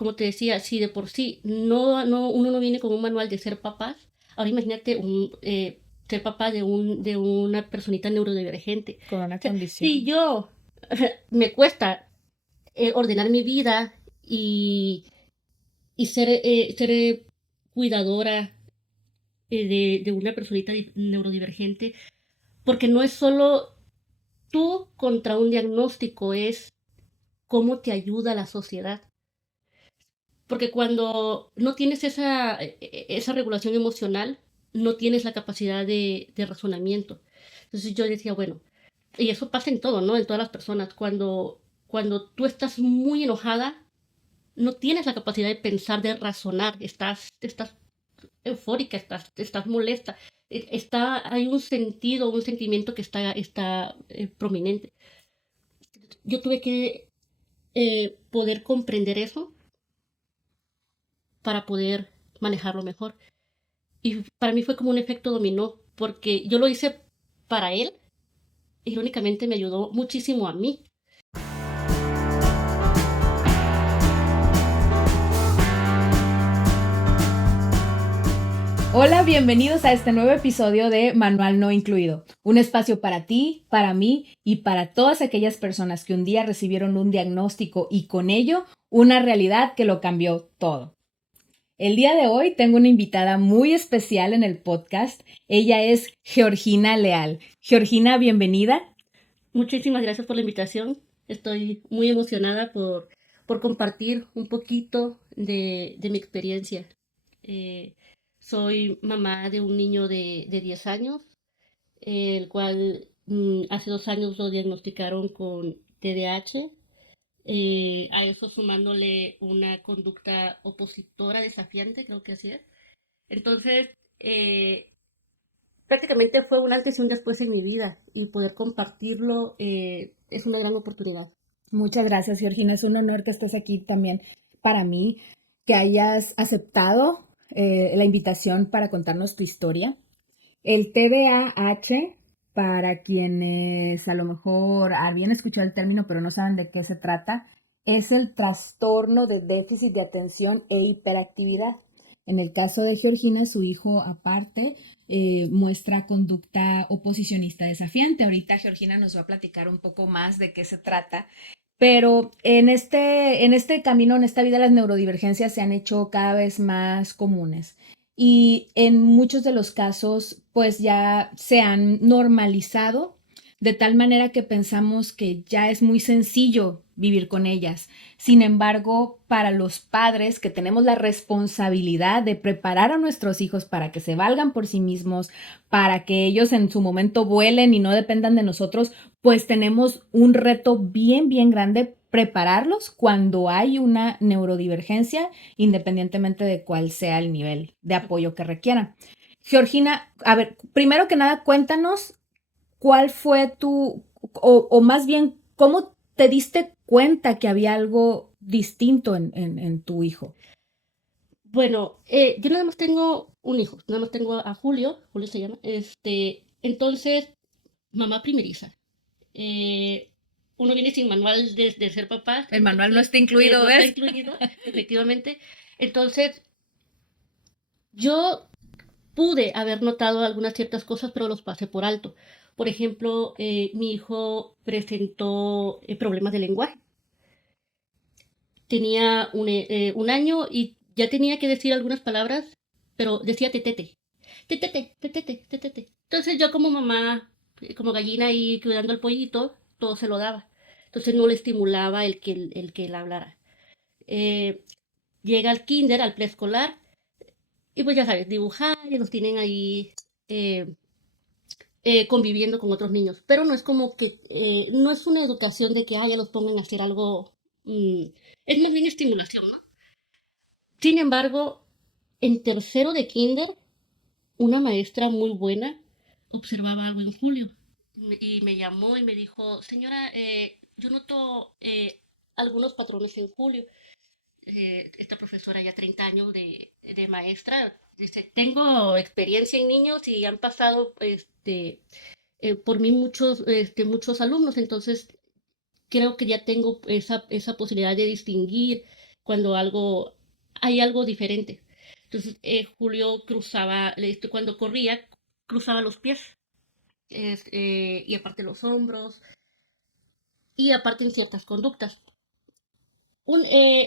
como te decía, si de por sí uno no viene con un manual de ser papás, ahora imagínate ser papá de una personita neurodivergente. Con una O sea, si condición. yo me cuesta ordenar mi vida y, y ser cuidadora de una personita neurodivergente, porque no es solo tú contra un diagnóstico, es cómo te ayuda la sociedad. Porque cuando no tienes esa regulación emocional, no tienes la capacidad de razonamiento. Entonces yo decía, bueno, y eso pasa en todo, ¿no? En todas las personas. Cuando tú estás muy enojada, no tienes la capacidad de pensar, de razonar. Estás eufórica, estás molesta. Hay un sentido, un sentimiento que está prominente. Yo tuve que poder comprender eso para poder manejarlo mejor. Y para mí fue como un efecto dominó, porque yo lo hice para él, irónicamente me ayudó muchísimo a mí. Hola, bienvenidos a este nuevo episodio de Manual No Incluido, un espacio para ti, para mí y para todas aquellas personas que un día recibieron un diagnóstico y con ello una realidad que lo cambió todo. El día de hoy tengo una invitada muy especial en el podcast. Ella es Georgina Leal. Georgina, bienvenida. Muchísimas gracias por la invitación. Estoy muy emocionada por compartir un poquito de mi experiencia. Eh, Soy mamá de un niño de 10 años, el cual hace 2 años lo diagnosticaron con TDAH. A eso sumándole una conducta opositora desafiante, creo que así es. Entonces, prácticamente fue un antes y un después en mi vida y poder compartirlo es una gran oportunidad. Muchas gracias, Georgina. Es un honor que estés aquí también para mí, que hayas aceptado la invitación para contarnos tu historia. El TDAH, para quienes a lo mejor habían escuchado el término pero no saben de qué se trata, es el trastorno de déficit de atención e hiperactividad. En el caso de Georgina, su hijo aparte muestra conducta oposicionista desafiante. Ahorita Georgina nos va a platicar un poco más de qué se trata, pero en este camino, en esta vida, las neurodivergencias se han hecho cada vez más comunes y en muchos de los casos pues ya se han normalizado de tal manera que pensamos que ya es muy sencillo vivir con ellas. Sin embargo, para los padres que tenemos la responsabilidad de preparar a nuestros hijos para que se valgan por sí mismos, para que ellos en su momento vuelen y no dependan de nosotros, pues tenemos un reto bien, bien grande prepararlos cuando hay una neurodivergencia, independientemente de cuál sea el nivel de apoyo que requieran. Georgina, a ver, primero que nada, cuéntanos cuál fue o más bien, cómo te diste cuenta que había algo distinto en tu hijo. Bueno, yo nada más tengo un hijo, nada más tengo a Julio, Julio se llama, entonces, mamá primeriza. Eh, Uno viene sin manual de ser papá, El manual no entonces está incluido, no está ¿ves? incluido, efectivamente. Entonces, yo pude haber notado algunas ciertas cosas, pero los pasé por alto. Por ejemplo, mi hijo presentó problemas de lenguaje. Tenía un año y ya tenía que decir algunas palabras, pero decía tetete, tetete, tetete, tetete. Entonces yo como mamá, como gallina ahí cuidando el pollito, todo se lo daba. Entonces no le estimulaba el que él hablara. Eh, Llega al kinder, al preescolar, y pues ya sabes, dibujar, y los tienen ahí eh, conviviendo con otros niños. Pero no es como que, no es una educación de que ya los pongan a hacer algo, es más bien estimulación, ¿no? Sin embargo, en tercero de kinder, una maestra muy buena observaba algo en Julio y me llamó y me dijo, señora, yo noto algunos patrones en Julio. Esta profesora ya 30 años de maestra, dice, tengo experiencia en niños y han pasado por mí muchos alumnos, entonces creo que ya tengo esa posibilidad de distinguir. cuando hay algo diferente. Entonces, Julio cruzaba, cuando corría, cruzaba los pies, y aparte los hombros, y aparte en ciertas conductas.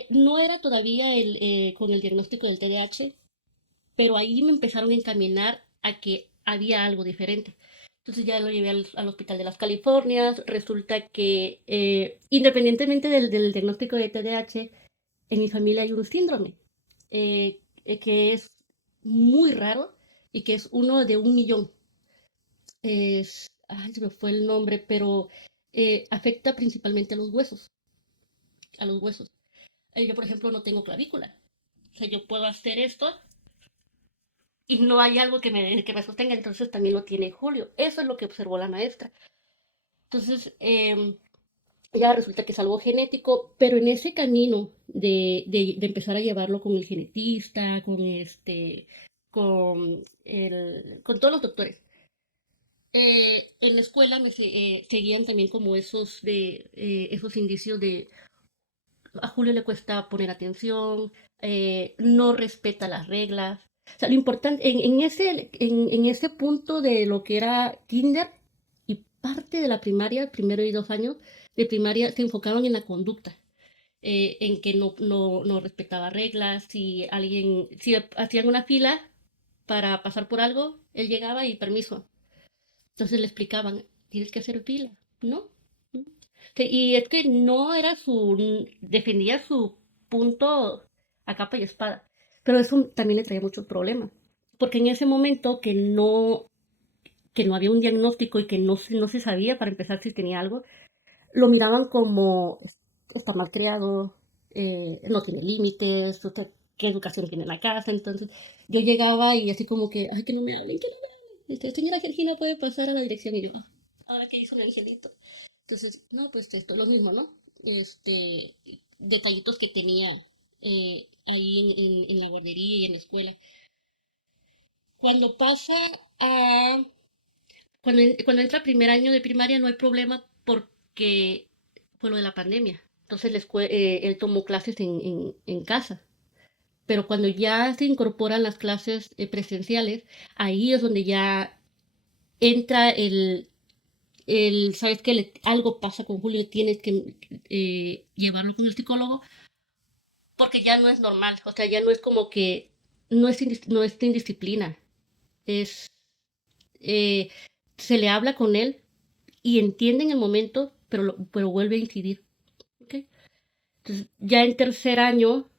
No era todavía con el diagnóstico del TDAH, pero ahí me empezaron a encaminar a que había algo diferente. Entonces ya lo llevé al Hospital de las Californias. Resulta que independientemente del diagnóstico de TDAH, en mi familia hay un síndrome que es muy raro y que es uno de 1 millón. Ay, se me fue el nombre, pero afecta principalmente a los huesos, a los huesos. Yo, por ejemplo, no tengo clavícula. O sea, yo puedo hacer esto y no hay algo que me sostenga, entonces también lo tiene Julio. Eso es lo que observó la maestra. Entonces, ya resulta que es algo genético, pero en ese camino de empezar a llevarlo con el genetista, con todos los doctores, en la escuela seguían también como esos indicios de a Julio le cuesta poner atención, no respeta las reglas. O sea, lo importante, en ese punto de lo que era kinder y parte de la primaria, primero y 2 años de primaria, se enfocaban en la conducta, en que no respetaba reglas, si hacían una fila para pasar por algo, él llegaba y permiso. Entonces le explicaban, tienes que hacer fila, ¿no? Y es que no era defendía su punto a capa y espada, pero eso también le traía muchos problemas, porque en ese momento que no había un diagnóstico y que no se sabía para empezar si tenía algo, lo miraban como está mal creado, no tiene límites, o sea, qué educación tiene en la casa. Entonces yo llegaba y así como que, ay, que no me hablen, que no me hablen. Señora Georgina, puede pasar a la dirección. Y yo, "Ah, ahora que hizo un angelito". Entonces, no, pues esto, lo mismo, ¿no? Detallitos que tenía ahí en la guardería y en la escuela. Cuando pasa a... cuando entra primer año de primaria no hay problema porque fue lo de la pandemia. Entonces él tomó clases en casa. Pero cuando ya se incorporan las clases presenciales, ahí es donde ya entra sabes que algo pasa con Julio, tienes que llevarlo con el psicólogo, porque ya no es normal, o sea, ya no es como que no es indisciplina, es, eh, se le habla con él y entiende en el momento, pero vuelve a incidir, ¿ok? Entonces, ya en tercer año,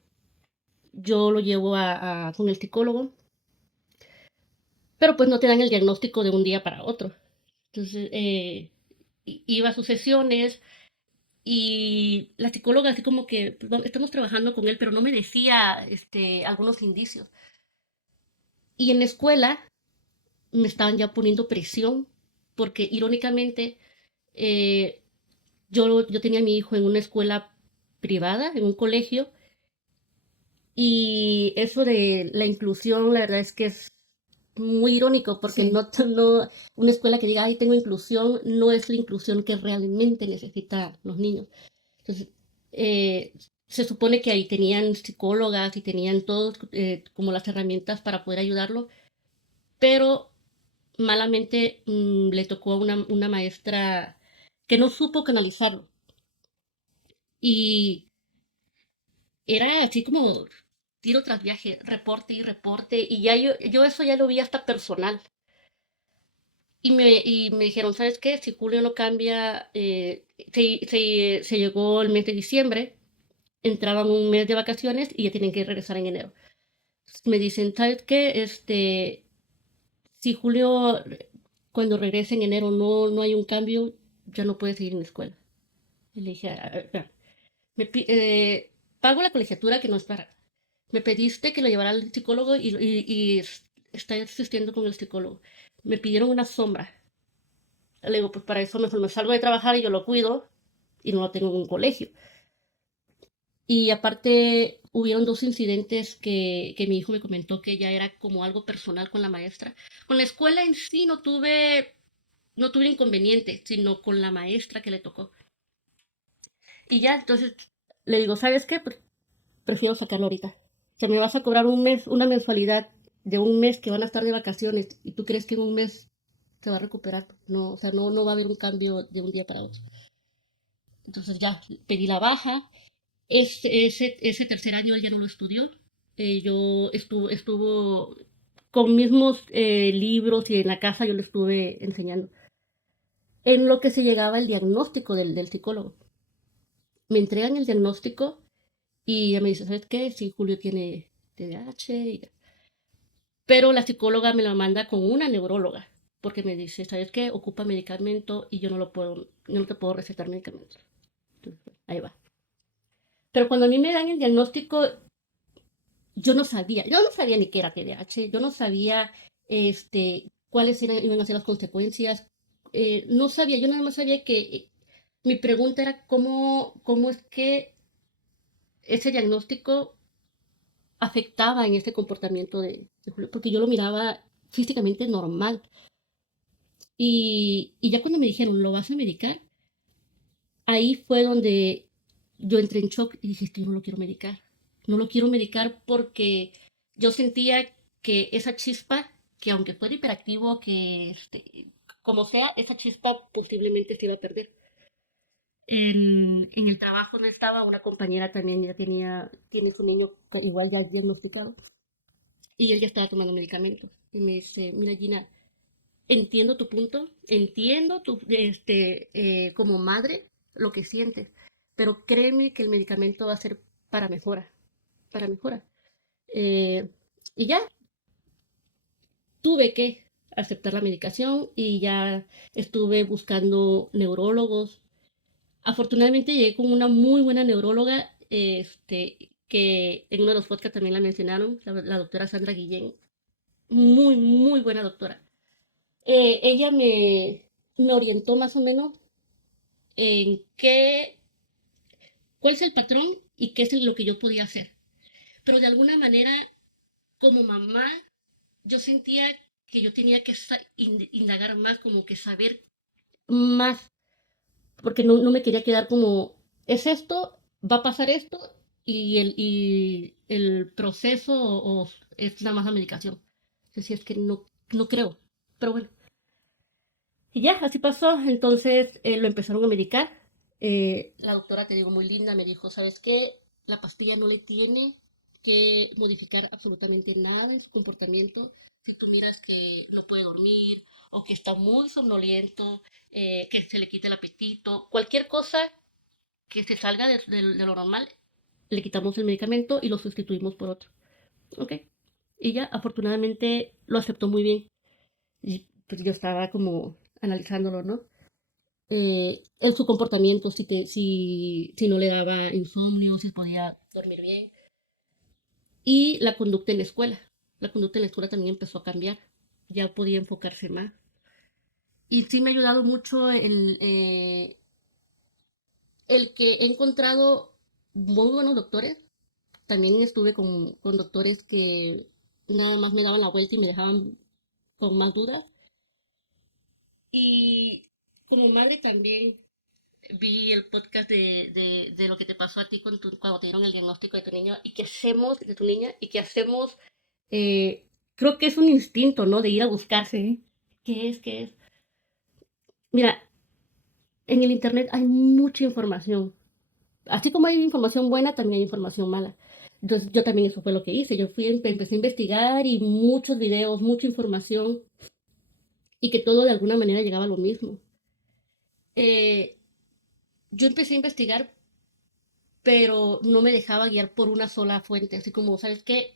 yo lo llevo con el psicólogo, pero pues no te dan el diagnóstico de un día para otro. Entonces, iba a sus sesiones y la psicóloga así como que pues, estamos trabajando con él, pero no me decía algunos indicios. Y en la escuela me estaban ya poniendo presión porque irónicamente eh, yo tenía a mi hijo en una escuela privada, en un colegio, y eso de la inclusión, la verdad es que es muy irónico porque Sí, una escuela que diga, ay, tengo inclusión, no es la inclusión que realmente necesitan los niños. Entonces, eh, se supone que ahí tenían psicólogas y tenían todos como las herramientas para poder ayudarlo, pero malamente le tocó a una maestra que no supo canalizarlo. Y era así como tiro tras viaje, reporte y reporte, y ya yo eso ya lo vi hasta personal. Y me dijeron, ¿sabes qué? Si Julio no cambia, se llegó el mes de diciembre, entraban un mes de vacaciones y ya tienen que regresar en enero. Me dicen, ¿sabes qué? Si Julio, cuando regrese en enero, no hay un cambio, ya no puede seguir en la escuela. Y le dije, espera, me pi- eh, pago la colegiatura que no es para. Me pediste que lo llevara al psicólogo y está asistiendo con el psicólogo. Me pidieron una sombra. Le digo, pues para eso mejor me salgo de trabajar y yo lo cuido y no lo tengo en un colegio. Y aparte, hubieron 2 incidentes que mi hijo me comentó que ya era como algo personal con la maestra. Con la escuela en sí no tuve inconveniente, sino con la maestra que le tocó. Y ya, entonces le digo, ¿sabes qué? Pues, prefiero sacarlo ahorita. O sea, me vas a cobrar un mes, una mensualidad de un mes que van a estar de vacaciones y tú crees que en un mes se va a recuperar. No, o sea, no va a haber un cambio de un día para otro. Entonces ya pedí la baja. Ese tercer año él ya no lo estudió. Yo estuvo con mismos libros y en la casa yo le estuve enseñando. En lo que se llegaba el diagnóstico del psicólogo. Me entregan el diagnóstico y ella me dice, ¿sabes qué? Sí, Julio tiene TDAH. Pero la psicóloga me la manda con una neuróloga. Porque me dice, ¿sabes qué? Ocupa medicamento y yo no te puedo recetar medicamentos. Entonces, ahí va. Pero cuando a mí me dan el diagnóstico, yo no sabía ni qué era TDAH, yo no sabía cuáles iban a ser las consecuencias, no sabía, yo nada más sabía que mi pregunta era cómo es que ese diagnóstico afectaba en este comportamiento de Julio, porque yo lo miraba físicamente normal. Y ya cuando me dijeron, ¿lo vas a medicar? Ahí fue donde yo entré en shock y dije, yo no lo quiero medicar. No lo quiero medicar porque yo sentía que esa chispa, que aunque fuera hiperactivo, como sea, esa chispa posiblemente se iba a perder. En el trabajo donde estaba, una compañera también ya tiene su niño igual ya diagnosticado y él ya estaba tomando medicamentos. Y me dice, mira Gina, entiendo tu punto, entiendo como madre lo que sientes, pero créeme que el medicamento va a ser para mejora, para mejora. Eh, y ya tuve que aceptar la medicación y ya estuve buscando neurólogos. Afortunadamente llegué con una muy buena neuróloga, que en uno de los podcasts también la mencionaron, la doctora Sandra Guillén, muy, muy buena doctora. Ella me orientó más o menos en cuál es el patrón y qué es lo que yo podía hacer. Pero de alguna manera, como mamá, yo sentía que yo tenía que indagar más, como que saber más, porque no me quería quedar como, es esto, va a pasar esto, y el proceso o es nada más la medicación. Es decir, es que no creo. Pero bueno, y ya, así pasó. Entonces lo empezaron a medicar. La doctora, te digo, muy linda, me dijo, ¿sabes qué? La pastilla no le tiene que modificar absolutamente nada en su comportamiento. Si tú miras que no puede dormir o que está muy somnoliento, que se le quita el apetito, cualquier cosa que se salga de lo normal, le quitamos el medicamento y lo sustituimos por otro. ¿Ok? Y ya, afortunadamente, lo aceptó muy bien. Y pues yo estaba como analizándolo, ¿no? En su comportamiento, si no le daba insomnio, si podía dormir bien. Y la conducta en la escuela. La conducta en la escuela también empezó a cambiar. Ya podía enfocarse más. Y sí me ha ayudado mucho el que he encontrado muy buenos doctores. También estuve con doctores que nada más me daban la vuelta y me dejaban con más dudas. Y como madre también vi el podcast de lo que te pasó a ti cuando te dieron el diagnóstico de tu niño y que hacemos, de tu niña, y que hacemos, creo que es un instinto, ¿no? De ir a buscar Sí, qué es. Mira, en el internet hay mucha información. Así como hay información buena, también hay información mala. Entonces yo también eso fue lo que hice. Yo empecé a investigar y muchos videos, mucha información y que todo de alguna manera llegaba a lo mismo. Eh, yo empecé a investigar pero no me dejaba guiar por una sola fuente, así como, ¿sabes qué?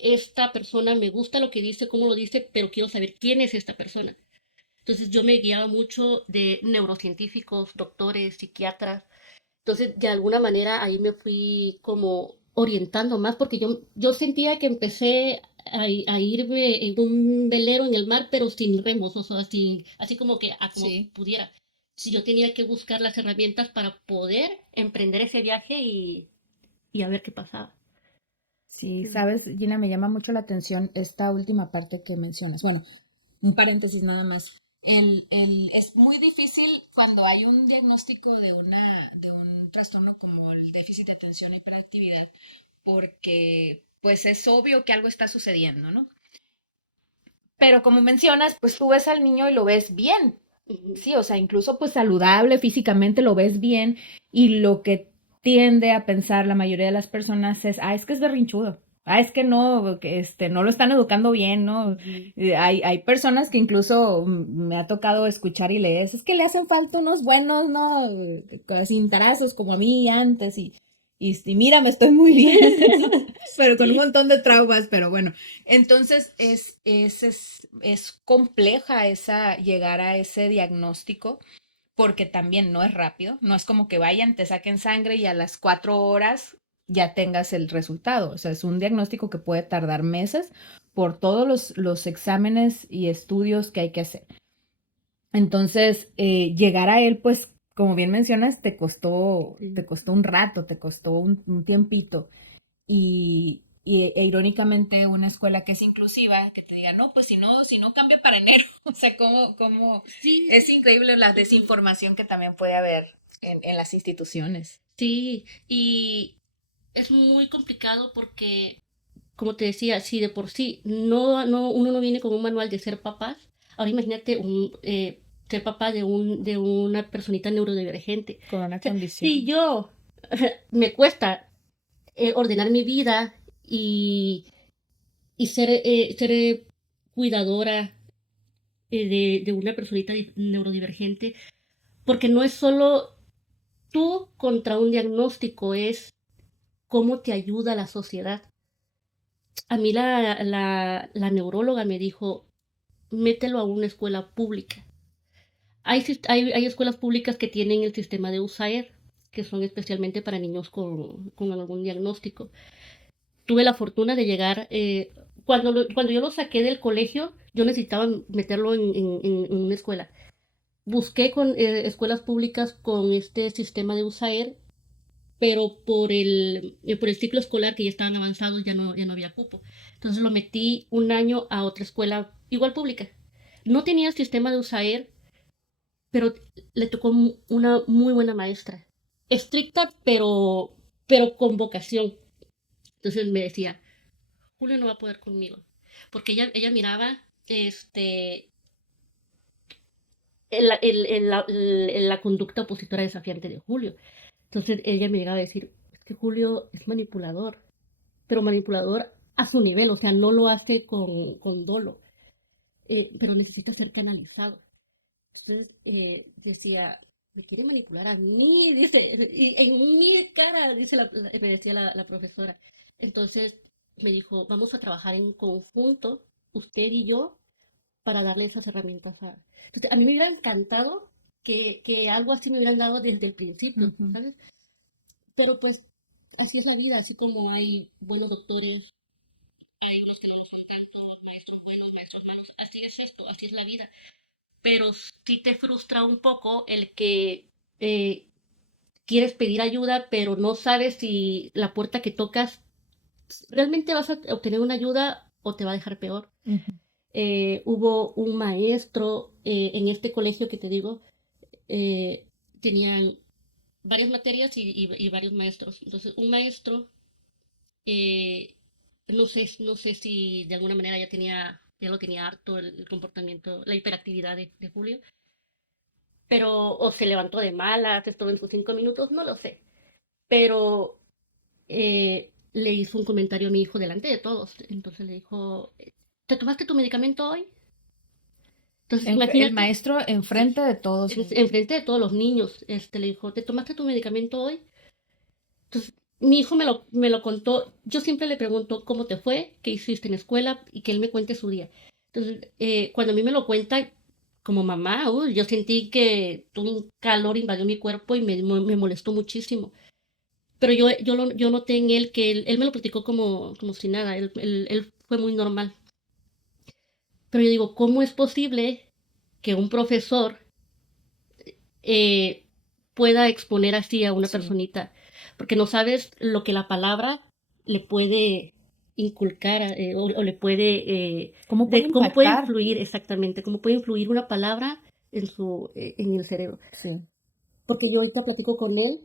Esta persona me gusta lo que dice, cómo lo dice, pero quiero saber quién es esta persona. Entonces yo me guiaba mucho de neurocientíficos, doctores, psiquiatras. Entonces de alguna manera ahí me fui como orientando más porque yo sentía que empecé a irme en un velero en el mar, pero sin remos, o sea, así como que a como sí. pudiera. Si yo tenía que buscar las herramientas para poder emprender ese viaje y a ver qué pasaba. Sí, Sí. sabes, Gina, me llama mucho la atención esta última parte que mencionas. Bueno, un paréntesis nada más. Es muy difícil cuando hay un diagnóstico de un trastorno como el déficit de atención y hiperactividad, porque pues es obvio que algo está sucediendo, ¿no? Pero como mencionas, pues tú ves al niño y lo ves bien, Ujú. sí, o sea, incluso pues saludable físicamente lo ves bien y lo que tiende a pensar la mayoría de las personas es, es que es berrinchudo, es que no, que no lo están educando bien, ¿no? Ujú. Hay personas que incluso me ha tocado escuchar y leer, es que le hacen falta unos buenos, ¿no? Cintarazos como a mí antes y mira, me estoy muy bien, pero con un Sí, montón de traumas, pero bueno. Entonces es compleja llegar a ese diagnóstico porque también no es rápido, no es como que vayan, te saquen sangre y a las 4 horas ya tengas el resultado. O sea, es un diagnóstico que puede tardar meses por todos los exámenes y estudios que hay que hacer. Entonces, llegar a él, pues, como bien mencionas, te sí. costó un rato, te costó un tiempito e irónicamente una escuela que es inclusiva, que te diga, no, pues si no cambia para enero, o sea, cómo Sí, es increíble la desinformación que también puede haber en las instituciones. sí, y es muy complicado porque, como te decía, si de por sí uno no viene con un manual de ser papás, ahora imagínate ser papá de una personita neurodivergente. Con una O sea, si condición. yo me cuesta ordenar mi vida y, y ser cuidadora de una personita neurodivergente, porque no es solo tú contra un diagnóstico, es cómo te ayuda la sociedad. A mí la neuróloga me dijo, mételo a una escuela pública. Hay escuelas públicas que tienen el sistema de USAER, que son especialmente para niños con algún diagnóstico. Tuve la fortuna de llegar, cuando yo lo saqué del colegio, yo necesitaba meterlo en una escuela. Busqué con escuelas públicas con este sistema de USAER, pero por el ciclo escolar que ya estaban avanzados ya no había cupo. Entonces lo metí un año a otra escuela igual pública. No tenía el sistema de USAER, pero le tocó una muy buena maestra. Estricta, pero con vocación. Entonces me decía, Julio no va a poder conmigo. Porque ella miraba la conducta opositora desafiante de Julio. Entonces ella me llegaba a decir, es que Julio es manipulador, pero manipulador a su nivel, o sea, no lo hace con dolo, pero necesita ser canalizado. Entonces decía, me quiere manipular a mí, dice, y en mi cara, dice me decía la profesora. Entonces me dijo, vamos a trabajar en conjunto, usted y yo, para darle esas herramientas a... Entonces, a mí me hubiera encantado que algo así me hubieran dado desde el principio, Ujú. ¿sabes? Pero pues así es la vida, así como hay buenos doctores, hay unos que no lo son tanto, maestros buenos, maestros malos, así es esto, así es la vida. Pero sí te frustra un poco el que eh, quieres pedir ayuda, pero no sabes si la puerta que tocas realmente vas a obtener una ayuda o te va a dejar peor. Ujú. Hubo un maestro en este colegio que te digo, eh, tenían varias materias y varios maestros. Entonces, un maestro, eh, no sé si de alguna manera ya lo tenía harto el comportamiento, la hiperactividad de Julio, pero o se levantó de malas, estuvo en sus 5 minutos, no lo sé. Pero le hizo un comentario a mi hijo delante de todos. Entonces le dijo, ¿te tomaste tu medicamento hoy? Entonces, El imagínate, maestro sí, enfrente de todos. enfrente de todos los niños, le dijo, ¿te tomaste tu medicamento hoy? Entonces, mi hijo me lo contó. Yo siempre le pregunto cómo te fue, qué hiciste en la escuela y que él me cuente su día. Entonces, cuando a mí me lo cuenta como mamá, yo sentí que todo un calor invadió mi cuerpo y me molestó muchísimo. Pero yo noté en él que él me lo platicó como si nada, él fue muy normal. Pero yo digo, ¿cómo es posible que un profesor eh, pueda exponer así a una Sí. personita? Porque no sabes lo que la palabra le puede inculcar o le puede, ¿Cómo puede de cómo puede impactar? influir exactamente, cómo puede influir una palabra en el cerebro. Sí. Porque yo ahorita platico con él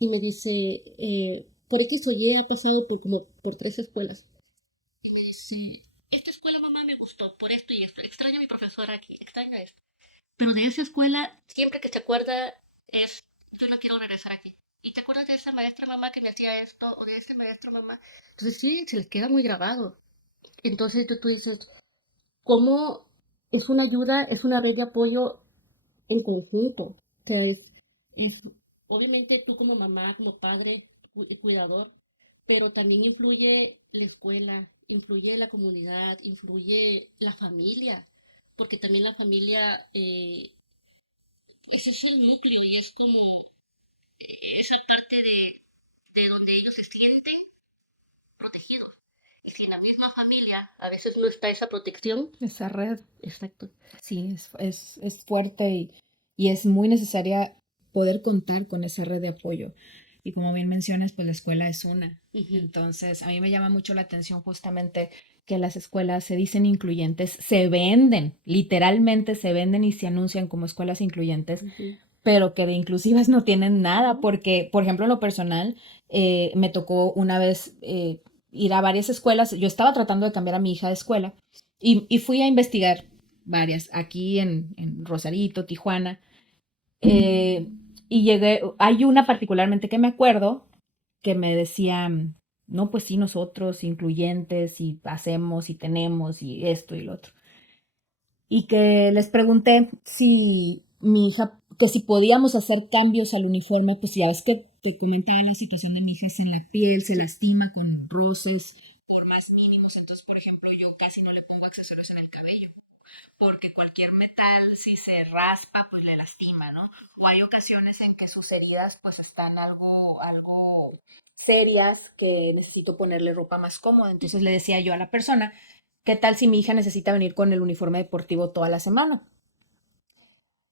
y me dice, por X o Y ha pasado por como por 3 escuelas. Y me dice, esta escuela mamá me gustó por esto y esto. Extraño a mi profesora aquí, extraño esto. Pero de esa escuela, siempre que se acuerda es, yo no quiero regresar aquí. ¿Y te acuerdas de esa maestra mamá que me hacía esto? O de ese maestro mamá. Entonces sí, se les queda muy grabado. Entonces tú dices, ¿cómo es una ayuda, es una red de apoyo en conjunto? O sea, es obviamente tú como mamá, como padre y cuidador, pero también influye la escuela, influye la comunidad, influye la familia, porque también la familia ese es el núcleo y es como esa parte de donde ellos se sienten protegidos. Y si en la misma familia a veces no está esa protección, Esa red, exacto. sí, es fuerte y es muy necesaria poder contar con esa red de apoyo. Y como bien mencionas, pues la escuela es una. Ujú, Entonces, a mí me llama mucho la atención justamente que las escuelas se dicen incluyentes, se venden, literalmente se venden y se anuncian como escuelas incluyentes, ujú, pero que de inclusivas no tienen nada, ujú, porque, por ejemplo, en lo personal, me tocó una vez ir a varias escuelas, yo estaba tratando de cambiar a mi hija de escuela y fui a investigar varias, aquí en Rosarito, Tijuana, eh, y llegué, hay una particularmente que me acuerdo que me decía, no, pues sí, nosotros incluyentes y hacemos y tenemos y esto y lo otro y que les pregunté si mi hija, que si podíamos hacer cambios al uniforme, pues ya ves que te comentaba la situación de mi hija es en la piel, se lastima con roces por más mínimos, entonces por ejemplo yo casi no le pongo accesorios en el cabello, porque cualquier metal si se raspa pues le lastima, ¿no? O hay ocasiones en que sus heridas pues están algo serias que necesito ponerle ropa más cómoda, entonces le decía yo a la persona, ¿qué tal si mi hija necesita venir con el uniforme deportivo toda la semana?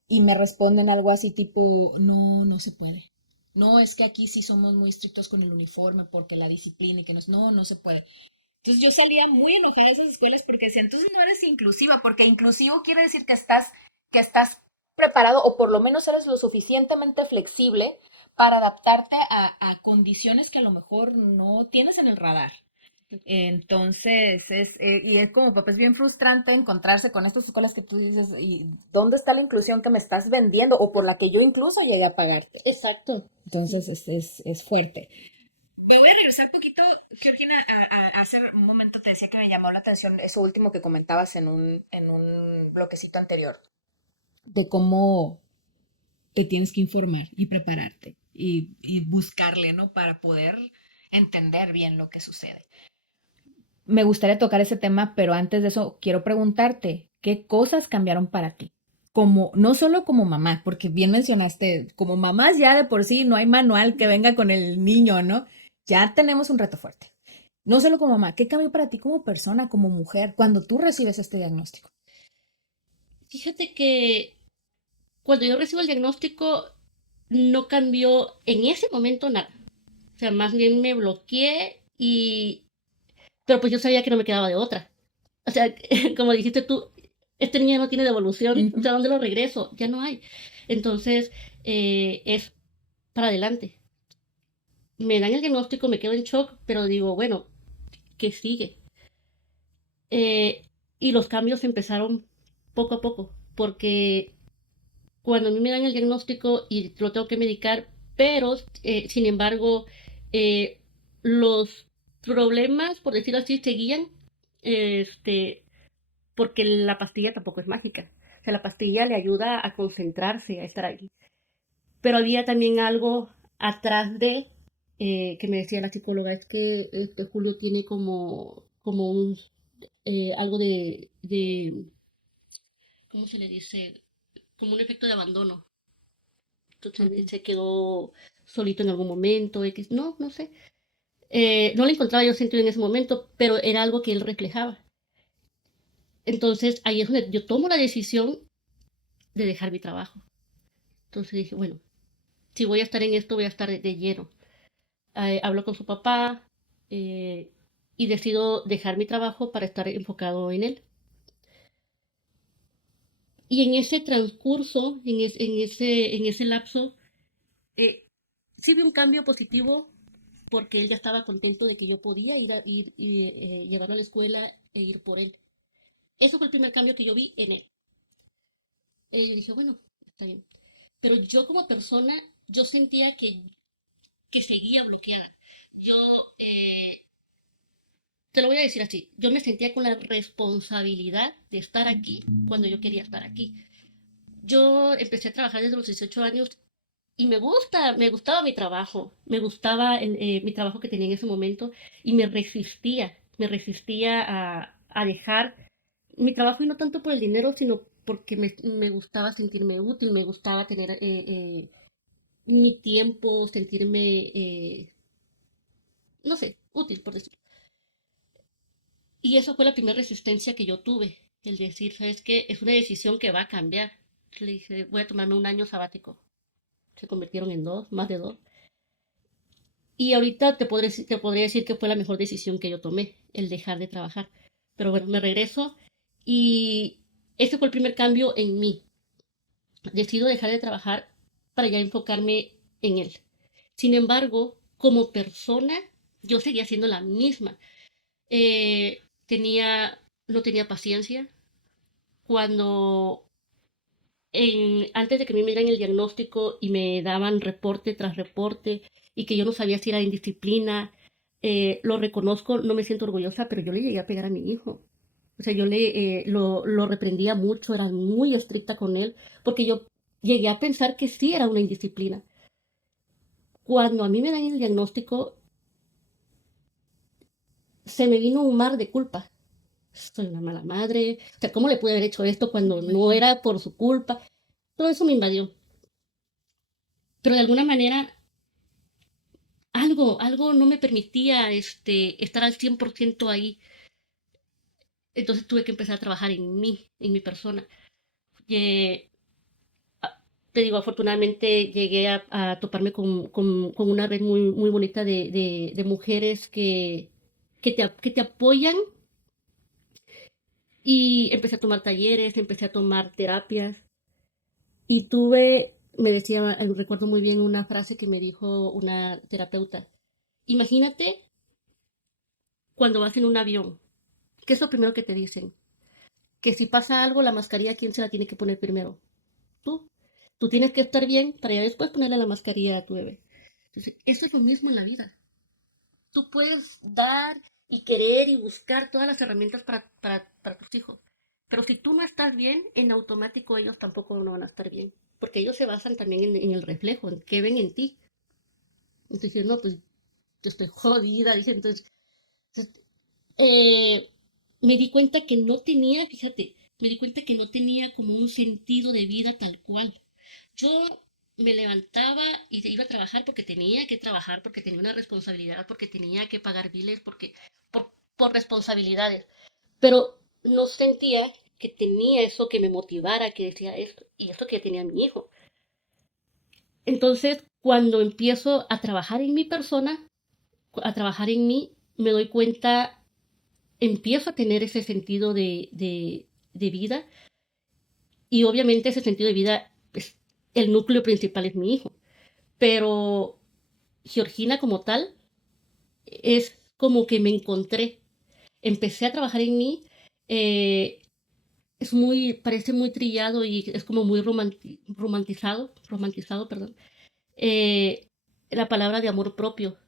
Y me responden algo así tipo, no, no se puede. No, es que aquí sí somos muy estrictos con el uniforme porque la disciplina y que no se puede. Entonces yo salía muy enojada de esas escuelas porque decía, entonces no eres inclusiva, porque inclusivo quiere decir que estás preparado o por lo menos eres lo suficientemente flexible para adaptarte a condiciones que a lo mejor no tienes en el radar. Entonces, y es como papá, es bien frustrante encontrarse con estas escuelas que tú dices, ¿y dónde está la inclusión que me estás vendiendo o por la que yo incluso llegué a pagarte? exacto. Entonces, es fuerte. Me voy a regresar un poquito, Georgina, hace un momento te decía que me llamó la atención eso último que comentabas en un bloquecito anterior, de cómo te tienes que informar y prepararte y buscarle, ¿no? Para poder entender bien lo que sucede. Me gustaría tocar ese tema, pero antes de eso quiero preguntarte, ¿qué cosas cambiaron para ti? Como, no solo como mamá, porque bien mencionaste, como mamás ya de por sí no hay manual que venga con el niño, ¿no? Ya tenemos un reto fuerte. No solo como mamá, ¿qué cambió para ti como persona, como mujer, cuando tú recibes este diagnóstico? Fíjate que cuando yo recibo el diagnóstico no cambió en ese momento nada. O sea, más bien me bloqueé y... Pero pues yo sabía que no me quedaba de otra. O sea, como dijiste tú, este niño no tiene devolución. O Ujú. sea, ¿dónde lo regreso? Ya no hay. Entonces, es para adelante. Me dan el diagnóstico, me quedo en shock, pero digo, bueno, ¿qué sigue? Eh, y los cambios empezaron poco a poco, porque cuando a mí me dan el diagnóstico y lo tengo que medicar, pero sin embargo, eh, los problemas, por decirlo así, seguían, este, porque la pastilla tampoco es mágica. O sea, la pastilla le ayuda a concentrarse, a estar ahí. Pero había también algo atrás de que me decía la psicóloga, es que Julio tiene como un algo ¿cómo se le dice? Como un efecto de abandono. Entonces se quedó solito en algún momento, X, no, no sé. No le encontraba yo sentido en ese momento, pero era algo que él reflejaba. Entonces ahí es donde yo tomo la decisión de dejar mi trabajo. Entonces dije, bueno, si voy a estar en esto, voy a estar de lleno. Hablo con su papá eh, y decido dejar mi trabajo para estar enfocado en él. Y en ese transcurso, en ese lapso, sí vi un cambio positivo porque él ya estaba contento de que yo podía llevarlo a la escuela e ir por él. Eso fue el primer cambio que yo vi en él. Y dije, bueno, está bien. Pero yo como persona, yo sentía que seguía bloqueada. Yo, te lo voy a decir así, yo me sentía con la responsabilidad de estar aquí cuando yo quería estar aquí. Yo empecé a trabajar desde los 18 años y me gustaba mi trabajo, me gustaba mi trabajo que tenía en ese momento y me resistía a dejar mi trabajo y no tanto por el dinero, sino porque me gustaba sentirme útil, me gustaba tener mi tiempo, sentirme, no sé, útil, por decirlo. Y eso fue la primera resistencia que yo tuve, el decir, ¿sabes qué? Es una decisión que va a cambiar. Le dije, voy a tomarme un año sabático. Se convirtieron en dos, más de dos. Y ahorita te podría decir que fue la mejor decisión que yo tomé, el dejar de trabajar. Pero bueno, me regreso y ese fue el primer cambio en mí. Decido dejar de trabajar para ya enfocarme en él. Sin embargo, como persona, yo seguía siendo la misma. No tenía paciencia. Cuando, antes de que a mí me dieran el diagnóstico y me daban reporte tras reporte y que yo no sabía si era indisciplina, lo reconozco, no me siento orgullosa, pero yo le llegué a pegar a mi hijo. O sea, lo reprendía mucho, era muy estricta con él, porque yo llegué a pensar que sí era una indisciplina. Cuando a mí me dan el diagnóstico, se me vino un mar de culpa. Soy una mala madre. O sea, ¿cómo le pude haber hecho esto cuando no era por su culpa? Todo eso me invadió. Pero de alguna manera, algo no me permitía estar al 100% ahí. Entonces tuve que empezar a trabajar en mi persona. Eh, Te digo, afortunadamente llegué a toparme con una red muy bonita de mujeres que te apoyan y empecé a tomar talleres, empecé a tomar terapias y recuerdo muy bien una frase que me dijo una terapeuta. Imagínate cuando vas en un avión, ¿qué es lo primero que te dicen? Que si pasa algo, la mascarilla, ¿quién se la tiene que poner primero? Tú. Tú tienes que estar bien para ya después ponerle la mascarilla a tu bebé. Entonces, eso es lo mismo en la vida. Tú puedes dar y querer y buscar todas las herramientas para tus hijos. Pero si tú no estás bien, en automático ellos tampoco no van a estar bien. Porque ellos se basan también en el reflejo, en qué ven en ti. Entonces, no, pues yo estoy jodida, dice. Entonces, eh, me di cuenta que no tenía, fíjate, me di cuenta que no tenía como un sentido de vida tal cual. Yo me levantaba y iba a trabajar porque tenía que trabajar, porque tenía una responsabilidad, porque tenía que pagar biles, por responsabilidades. Pero no sentía que tenía eso que me motivara, que decía esto, y esto que tenía mi hijo. Entonces, cuando empiezo a trabajar en mi persona, a trabajar en mí, me doy cuenta, empiezo a tener ese sentido de vida, y obviamente ese sentido de vida, pues, el núcleo principal es mi hijo. Pero Georgina como tal es como que me encontré. Empecé a trabajar en mí. eh, Parece muy trillado y es como muy romantizado, perdón. La palabra de amor propio,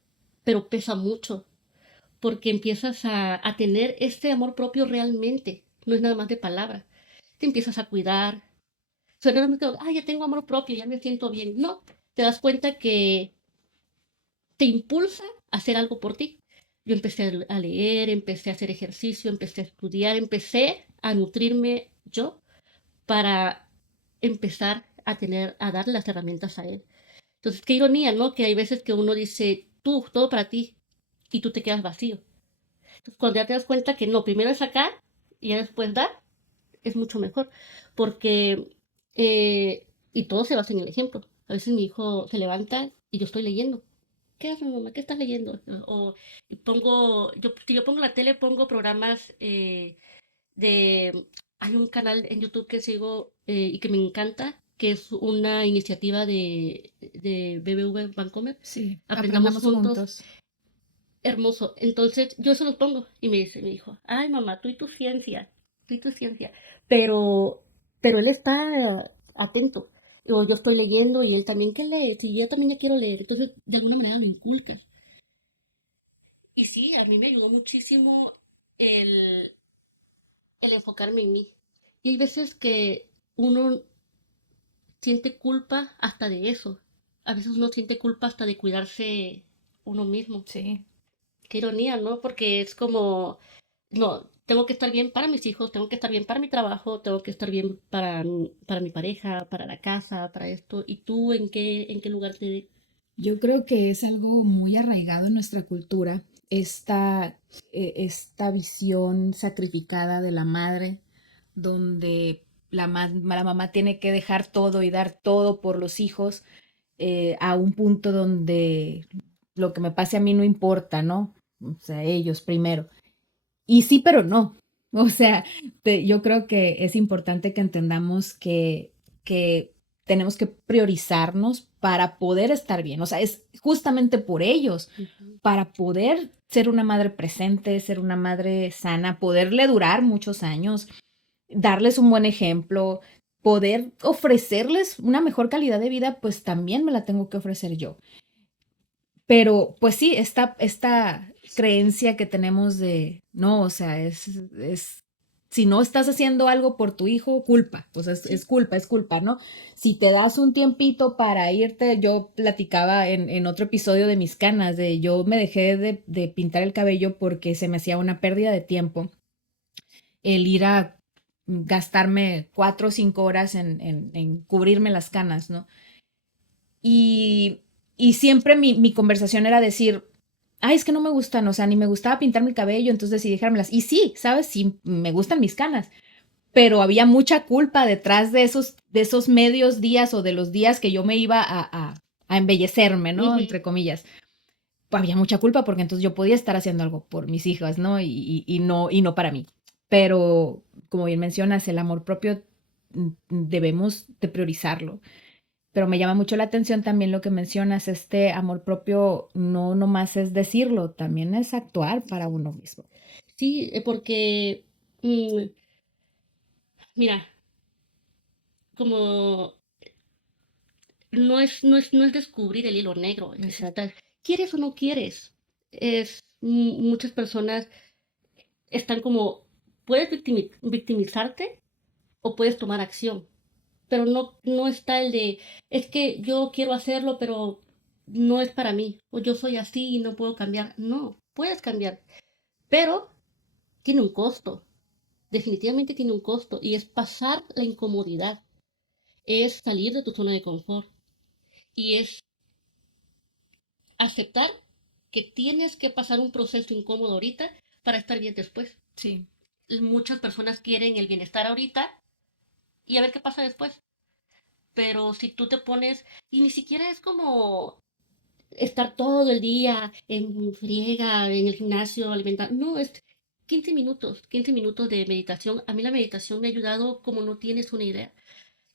pero pesa mucho porque empiezas a tener este amor propio realmente. No es nada más de palabra. Te empiezas a cuidar. Suena como, ya tengo amor propio, ya me siento bien. No, te das cuenta que te impulsa a hacer algo por ti. Yo empecé a leer, empecé a hacer ejercicio, empecé a estudiar, empecé a nutrirme yo para empezar a dar las herramientas a él. Entonces, qué ironía, ¿no? Que hay veces que uno dice, tú, todo para ti, y tú te quedas vacío. Entonces, cuando ya te das cuenta que no, primero es sacar y ya después dar, es mucho mejor. Porque, y todo se basa en el ejemplo. A veces mi hijo se levanta y yo estoy leyendo. ¿Qué haces, mamá? ¿Qué estás leyendo? O si yo pongo la tele, pongo programas de... Hay un canal en YouTube que sigo y que me encanta, que es una iniciativa de BBV Bancomer. Sí, Aprendamos aprendamos juntos. juntos. hermoso. Entonces yo se los pongo y me dijo, ay mamá, tú y tu ciencia. Pero, pero él está atento. O yo estoy leyendo y él también que lee, si yo también ya quiero leer. Entonces, de alguna manera lo inculcas. Y sí, a mí me ayudó muchísimo el, el enfocarme en mí. Y hay veces que uno siente culpa hasta de eso. A veces uno siente culpa hasta de cuidarse uno mismo. Sí. Qué ironía, ¿no? Porque es como, no, tengo que estar bien para mis hijos, tengo que estar bien para mi trabajo, tengo que estar bien para mi pareja, para la casa, para esto. ¿Y tú en qué lugar te... Yo creo que es algo muy arraigado en nuestra cultura, esta visión sacrificada de la madre, donde la mamá tiene que dejar todo y dar todo por los hijos, a un punto donde lo que me pase a mí no importa, ¿no? O sea, ellos primero. Y sí, pero no. O sea, yo creo que es importante que entendamos que tenemos que priorizarnos para poder estar bien. O sea, es justamente por ellos, Ujú. para poder ser una madre presente, ser una madre sana, poderle durar muchos años, darles un buen ejemplo, poder ofrecerles una mejor calidad de vida, pues también me la tengo que ofrecer yo. Pero, pues sí, esta creencia que tenemos de, no, o sea, si no estás haciendo algo por tu hijo, culpa, pues Sí. es culpa, ¿no? Si te das un tiempito para irte, yo platicaba en otro episodio de mis canas, de yo me dejé de pintar el cabello porque se me hacía una pérdida de tiempo el ir a gastarme 4 o 5 horas en cubrirme las canas, ¿no? Y, y siempre mi conversación era decir, ay, es que no me gustan, o sea, ni me gustaba pintarme el cabello, entonces decidí dejármelas. Y sí, ¿sabes? Sí, me gustan mis canas, pero había mucha culpa detrás de esos medios días o de los días que yo me iba a embellecerme, ¿no? Ujú. Entre comillas. Pues había mucha culpa porque entonces yo podía estar haciendo algo por mis hijas, ¿no? Y no para mí. Pero, como bien mencionas, el amor propio debemos de priorizarlo. Pero me llama mucho la atención también lo que mencionas, este amor propio no nomás es decirlo, también es actuar para uno mismo. Sí, porque, mm, mira, como no es descubrir el hilo negro, es Exacto. estar, ¿quieres o no quieres? Muchas personas están como, puedes victimizarte o puedes tomar acción, pero no está el de, es que yo quiero hacerlo, pero no es para mí, o yo soy así y no puedo cambiar. No, puedes cambiar, pero tiene un costo, definitivamente tiene un costo, y es pasar la incomodidad, es salir de tu zona de confort, y es aceptar que tienes que pasar un proceso incómodo ahorita para estar bien después. Sí. Muchas personas quieren el bienestar ahorita y a ver qué pasa después. Pero si tú te pones, y ni siquiera es como estar todo el día en friega, en el gimnasio, alimentar. No, es 15 minutos de meditación. A mí la meditación me ha ayudado como no tienes una idea.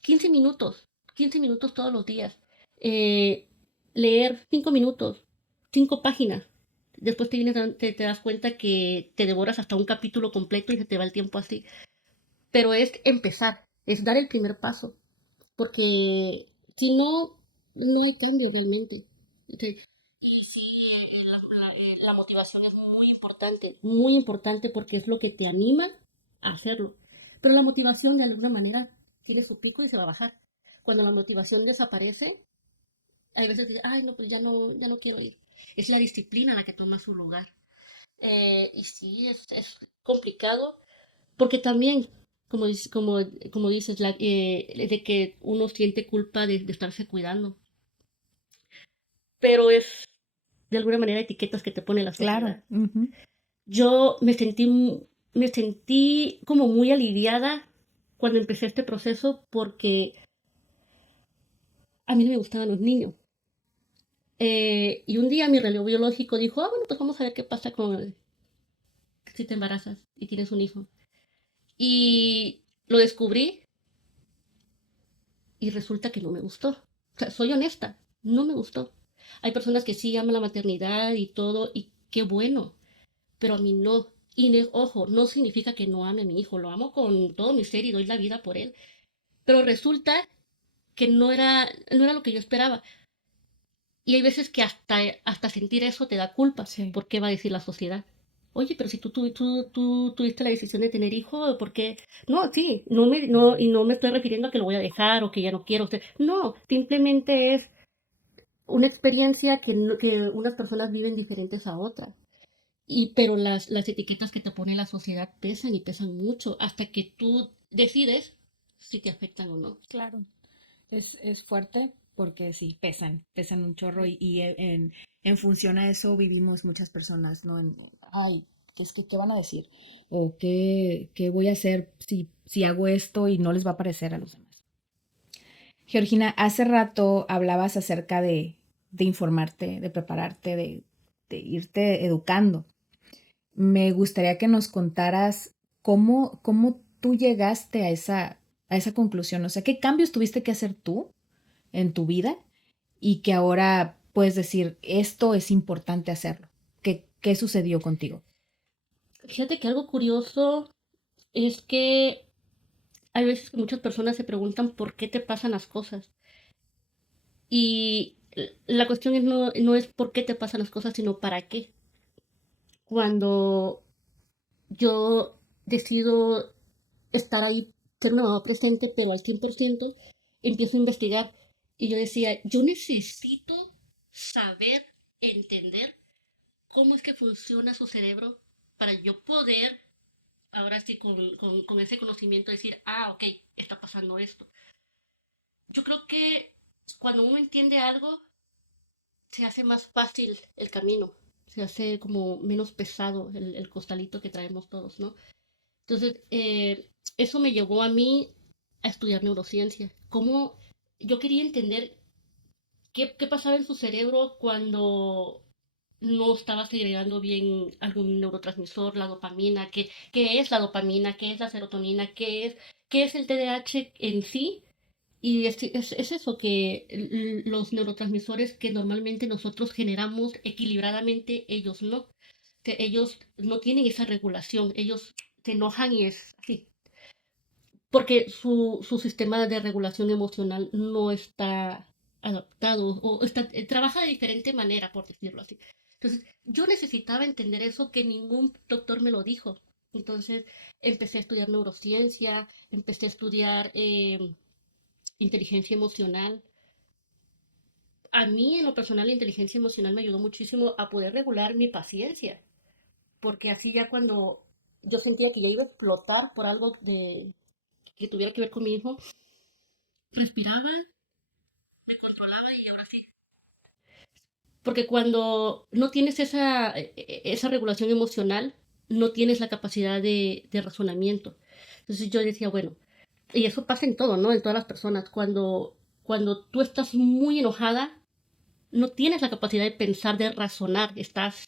15 minutos, 15 minutos todos los días. Eh, leer 5 minutos, 5 páginas. Después te das cuenta que te devoras hasta un capítulo completo y se te va el tiempo así. Pero es empezar, es dar el primer paso. Porque si no, no hay cambio realmente. Entonces, sí, la motivación es muy importante porque es lo que te anima a hacerlo. Pero la motivación de alguna manera tiene su pico y se va a bajar. Cuando la motivación desaparece, hay veces que, ay, no, pues ya no quiero ir. Es la disciplina la que toma su lugar. Y sí, es complicado porque también, como dices, de que uno siente culpa de estarse cuidando, pero es de alguna manera etiquetas que te pone la Claro. sociedad. Ujú. Yo me sentí como muy aliviada cuando empecé este proceso porque a mí no me gustaban los niños. Y un día mi reloj biológico dijo, ah, bueno, pues vamos a ver qué pasa con si te embarazas y tienes un hijo. Y lo descubrí y resulta que no me gustó. O sea, soy honesta, no me gustó. Hay personas que sí aman la maternidad y todo, y qué bueno, pero a mí no. Y ojo, no significa que no ame a mi hijo, lo amo con todo mi ser y doy la vida por él. Pero resulta que no era lo que yo esperaba. Y hay veces que hasta sentir eso te da culpa. Sí. ¿Por qué va a decir la sociedad? Oye, pero si tú tuviste la decisión de tener hijo, ¿por qué? No, sí, y no me estoy refiriendo a que lo voy a dejar o que ya no quiero. No, simplemente es una experiencia que unas personas viven diferentes a otras. Pero las etiquetas que te pone la sociedad pesan y pesan mucho hasta que tú decides si te afectan o no. Claro. Es fuerte porque sí, pesan un chorro y en función a eso vivimos muchas personas, ¿no? Ay, ¿qué van a decir? ¿O qué voy a hacer si hago esto y no les va a parecer a los demás? Georgina, hace rato hablabas acerca de informarte, de prepararte, de irte educando. Me gustaría que nos contaras cómo tú llegaste a esa conclusión. O sea, ¿qué cambios tuviste que hacer tú en tu vida y que ahora puedes decir, esto es importante hacerlo? ¿Qué sucedió contigo? Fíjate que algo curioso es que hay veces que muchas personas se preguntan por qué te pasan las cosas. Y la cuestión no es por qué te pasan las cosas, sino para qué. Cuando yo decido estar ahí, ser una mamá presente, pero al 100%, empiezo a investigar. Y yo decía, yo necesito saber, entender cómo es que funciona su cerebro para yo poder, ahora sí, con ese conocimiento, decir, ah, ok, está pasando esto. Yo creo que cuando uno entiende algo, se hace más fácil el camino, se hace como menos pesado el costalito que traemos todos, ¿no? Entonces, eso me llevó a mí a estudiar neurociencia. Cómo yo quería entender qué pasaba en su cerebro cuando no estaba segregando bien algún neurotransmisor, la dopamina, qué es la dopamina, qué es la serotonina, qué es el TDAH en sí. Y es eso, que los neurotransmisores que normalmente nosotros generamos equilibradamente, ellos no. Que ellos no tienen esa regulación, ellos se enojan y es así. Porque su sistema de regulación emocional no está adaptado o trabaja de diferente manera, por decirlo así. Entonces, yo necesitaba entender eso que ningún doctor me lo dijo. Entonces, empecé a estudiar neurociencia, empecé a estudiar inteligencia emocional. A mí, en lo personal, la inteligencia emocional me ayudó muchísimo a poder regular mi paciencia, porque así ya cuando yo sentía que ya iba a explotar por algo que tuviera que ver con mi hijo, respiraba, me controlaba y ahora sí. Porque cuando no tienes esa regulación emocional, no tienes la capacidad de razonamiento. Entonces yo decía, bueno, y eso pasa en todo, ¿no? En todas las personas. Cuando tú estás muy enojada, no tienes la capacidad de pensar, de razonar. Estás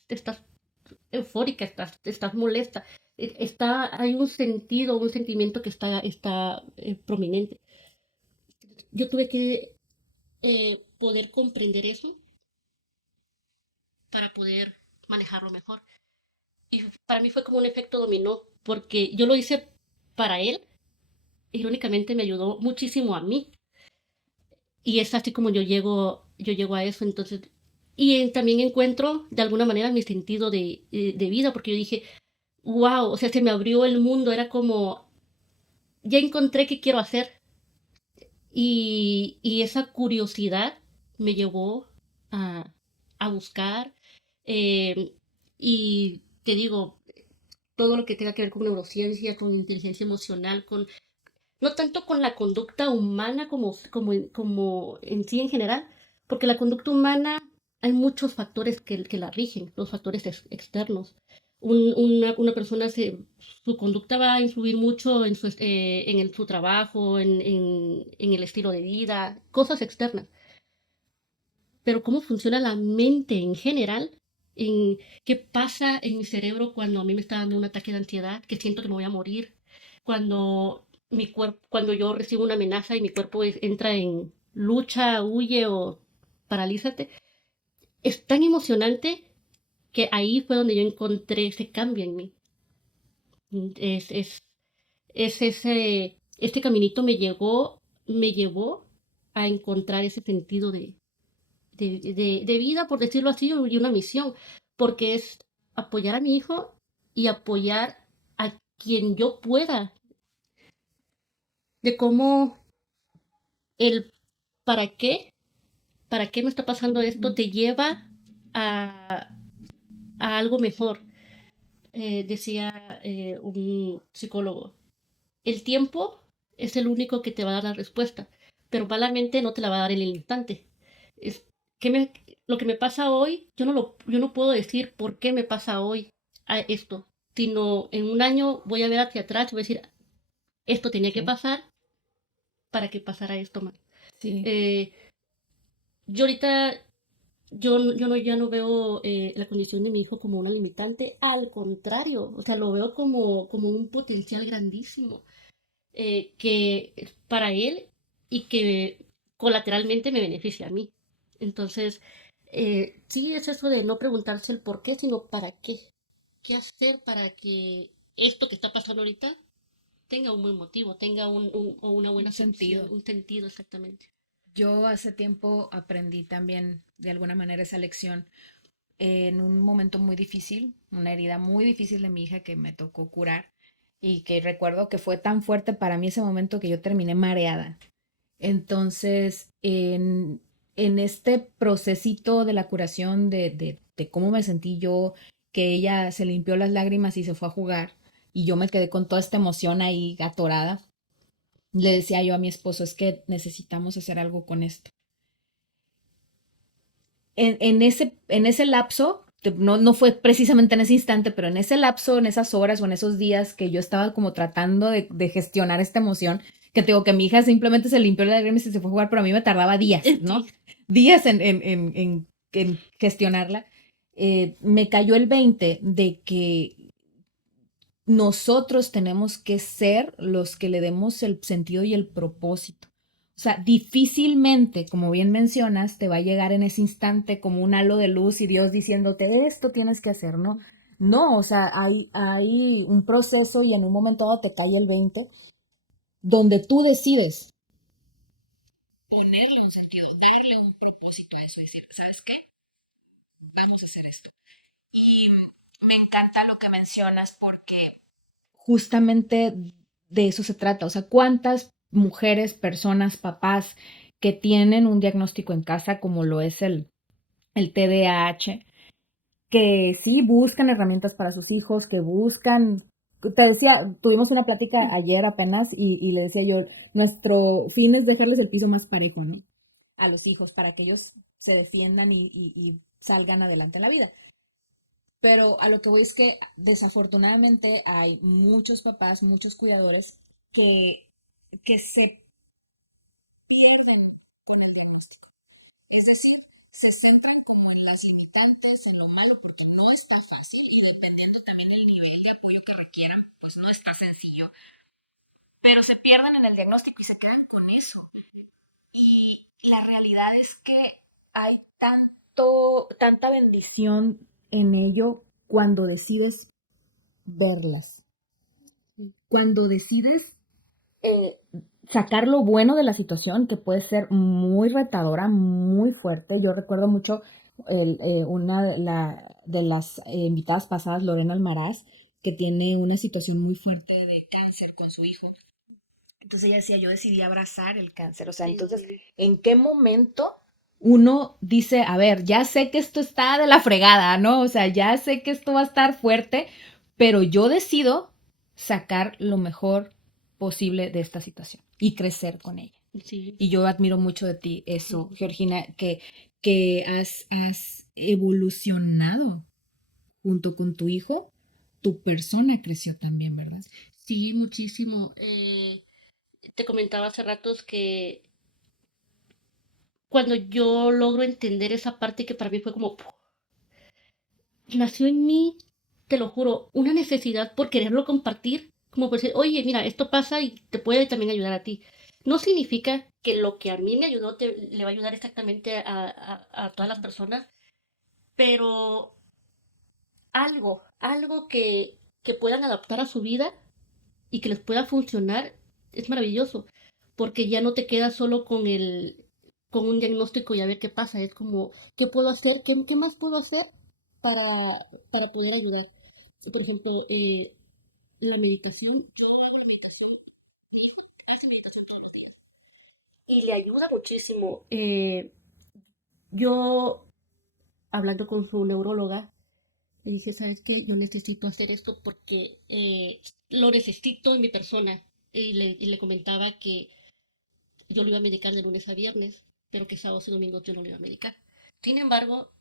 eufórica, estás molesta. Hay un sentido, un sentimiento que está prominente. Yo tuve que poder comprender eso para poder manejarlo mejor. Y para mí fue como un efecto dominó, porque yo lo hice para él, irónicamente me ayudó muchísimo a mí. Y es así como yo llego a eso, entonces, y también encuentro de alguna manera mi sentido de vida, porque yo dije, wow, o sea, se me abrió el mundo, era como, ya encontré qué quiero hacer. Y esa curiosidad me llevó a, a buscar. eh, y te digo, todo lo que tenga que ver con neurociencia, con inteligencia emocional, no tanto con la conducta humana como en sí en general, porque la conducta humana hay muchos factores que la rigen, los factores externos. Una persona, su conducta va a influir mucho en su trabajo, en el estilo de vida, cosas externas. Pero cómo funciona la mente en general, en qué pasa en mi cerebro cuando a mí me está dando un ataque de ansiedad, que siento que me voy a morir, cuando yo recibo una amenaza y mi cuerpo entra en lucha, huye o paralízate. Es tan emocionante que ahí fue donde yo encontré ese cambio en mí. Es, es, este caminito me llevó a encontrar ese sentido de vida, por decirlo así, y una misión, porque es apoyar a mi hijo y apoyar a quien yo pueda, de cómo el para qué me está pasando esto, te lleva a algo mejor. Decía un psicólogo, el tiempo es el único que te va a dar la respuesta, pero malamente no te la va a dar en el instante. Es, lo que me pasa hoy, yo no puedo decir por qué me pasa hoy a esto, sino en un año voy a ver hacia atrás y voy a decir, esto tenía que Sí, pasar para que pasara esto más. sí. Eh, yo ahorita, ya no veo la condición de mi hijo como una limitante, al contrario, o sea, lo veo como un potencial grandísimo que es para él y que colateralmente me beneficia a mí. Entonces, sí es eso de no preguntarse el por qué, sino para qué. ¿Qué hacer para que esto que está pasando ahorita tenga un buen motivo, tenga o una buena Un solución, sentido. un sentido exactamente? Yo hace tiempo aprendí también de alguna manera esa lección en un momento muy difícil, una herida muy difícil de mi hija que me tocó curar y que recuerdo que fue tan fuerte para mí ese momento que yo terminé mareada. Entonces, en este procesito de la curación de cómo me sentí yo, que ella se limpió las lágrimas y se fue a jugar y yo me quedé con toda esta emoción ahí atorada, le decía yo a mi esposo, es que necesitamos hacer algo con esto. En ese lapso, no fue precisamente en ese instante, pero en ese lapso, en esas horas o en esos días que yo estaba como tratando de gestionar esta emoción, que tengo que mi hija simplemente se limpió la lágrimas y se fue a jugar, pero a mí me tardaba días, Sí, ¿no? Días en gestionarla. Me cayó el 20 de que nosotros tenemos que ser los que le demos el sentido y el propósito. O sea, difícilmente, como bien mencionas, te va a llegar en ese instante como un halo de luz y Dios diciéndote, de esto tienes que hacer, ¿no? No, o sea, hay un proceso y en un momento dado te cae el 20 donde tú decides ponerle un sentido, darle un propósito a eso, decir, ¿sabes qué? Vamos a hacer esto. Y me encanta lo que mencionas porque justamente de eso se trata. O sea, ¿cuántas mujeres, personas, papás que tienen un diagnóstico en casa como lo es el TDAH, que sí buscan herramientas para sus hijos, que buscan... Te decía, tuvimos una plática ayer apenas y le decía yo, nuestro fin es dejarles el piso más parejo, ¿no? A los hijos, para que ellos se defiendan y salgan adelante en la vida. Pero a lo que voy es que desafortunadamente hay muchos papás, muchos cuidadores que se pierden con el diagnóstico. Es decir, se centran como en las limitantes, en lo malo, porque no está fácil y dependiendo también del nivel de apoyo que requieran, pues no está sencillo. Pero se pierden en el diagnóstico y se quedan con eso. Y la realidad es que hay tanta bendición en ello cuando decides verlas. Cuando decides eh, sacar lo bueno de la situación, que puede ser muy retadora, muy fuerte. Yo recuerdo mucho una de las invitadas pasadas, Lorena Almaraz, que tiene una situación muy fuerte de cáncer con su hijo. Entonces ella decía, yo decidí abrazar el cáncer. O sea, entonces, sí, ¿en qué momento uno dice, a ver, ya sé que esto está de la fregada, ¿no? O sea, ya sé que esto va a estar fuerte, pero yo decido sacar lo mejor posible de esta situación y crecer con ella. sí, Y yo admiro mucho de ti eso, sí. Georgina, que has evolucionado junto con tu hijo. Tu persona creció también, ¿verdad? Sí, muchísimo. Te comentaba hace ratos que cuando yo logro entender esa parte que para mí fue como, nació en mí, te lo juro, una necesidad por quererlo compartir, como por decir, oye, mira, esto pasa y te puede también ayudar a ti. No significa que lo que a mí me ayudó le va a ayudar exactamente a todas las personas, pero algo que puedan adaptar a su vida y que les pueda funcionar, es maravilloso, porque ya no te quedas solo con un diagnóstico y a ver qué pasa, es como, ¿qué puedo hacer? ¿Qué más puedo hacer para, para poder ayudar? Por ejemplo, la meditación, yo hago la meditación, mi hijo hace meditación todos los días y le ayuda muchísimo. Yo, hablando con su neuróloga, le dije, ¿sabes qué? Yo necesito hacer esto porque lo necesito en mi persona. Y le comentaba que yo lo iba a medicar de lunes a viernes, pero que sábados y domingos yo no lo iba a medicar. Sin embargo,